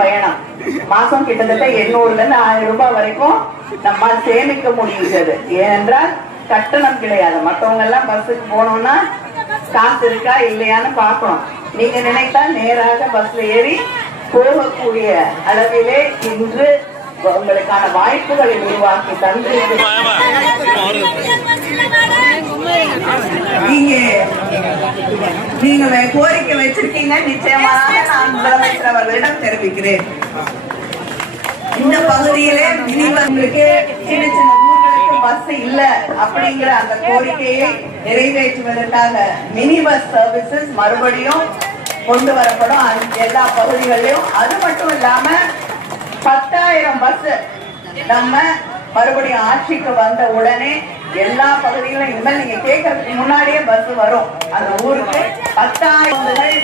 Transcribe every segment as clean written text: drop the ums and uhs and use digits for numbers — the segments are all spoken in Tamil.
பயணம். மாசம் கிட்டத்தட்ட 800 இருந்து 1000 ரூபாய் வரைக்கும் நம்மால் சேமிக்க முடியுது. ஏனென்றால் கட்டணம் கிடையாது. மற்றவங்க எல்லாம் பஸ்ஸுக்கு போனோம்னா காசு இருக்கா இல்லையான்னு பார்க்கணும். நீங்க நினைத்தா நேராக பஸ்ல ஏறி போகக்கூடிய அளவிலே இன்று உங்களுக்கான வாய்ப்புகளை உருவாக்கி தந்து நீங்க கோரிக்கை வச்சிருக்கீங்க. நிச்சயமாக நான் முதலமைச்சர் அவர்களிடம் தெரிவிக்கிறேன். இந்த பகுதியிலே மினிபஸ்களுக்கு சின்ன சின்ன ஊர்களுக்கு பஸ் இல்ல அப்படிங்கிற அந்த கோரிக்கையை நிறைவேற்றுவதற்காக மினி பஸ் சர்வீசஸ் மறுபடியும் கொண்டு வரப்படும் எல்லா பகுதிகளிலும். அது மட்டும் இல்லாம 10,000 பஸ் நம்ம மறுபடியும் ஆட்சிக்கு வந்த உடனே எல்லா பகுதிகளும் இனிமேல் நீங்க கேட்கறதுக்கு முன்னாடியே பஸ் வரும். அந்த ஊருக்கு 10,000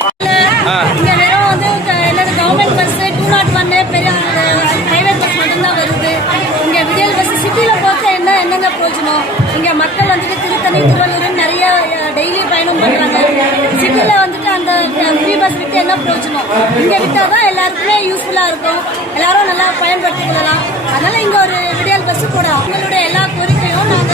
கவர்மெண்ட் பஸ் 201 பெரிய பிரைவேட் பஸ் மட்டும்தான் வருது. இங்க விடியல் பஸ் சிட்டியில போக்க என்னங்க பிரயோஜனம்? இங்க மக்கள் வந்துட்டு திருத்தணி திருவள்ளூர் நிறைய டெய்லி பயணம் பண்றாங்க. சிட்டில வந்துட்டு அந்த ஃப்ரீ பஸ் விட்டு என்ன பிரயோஜனம்? இங்க விட்டாதான் எல்லாருக்குமே யூஸ்ஃபுல்லா இருக்கும், எல்லாரும் நல்லா பயன்படுத்திக் கொள்ளலாம். அதனால இங்க ஒரு விடியல் பஸ் கூட அவங்களுடைய எல்லா கோரிக்கையும் நாங்க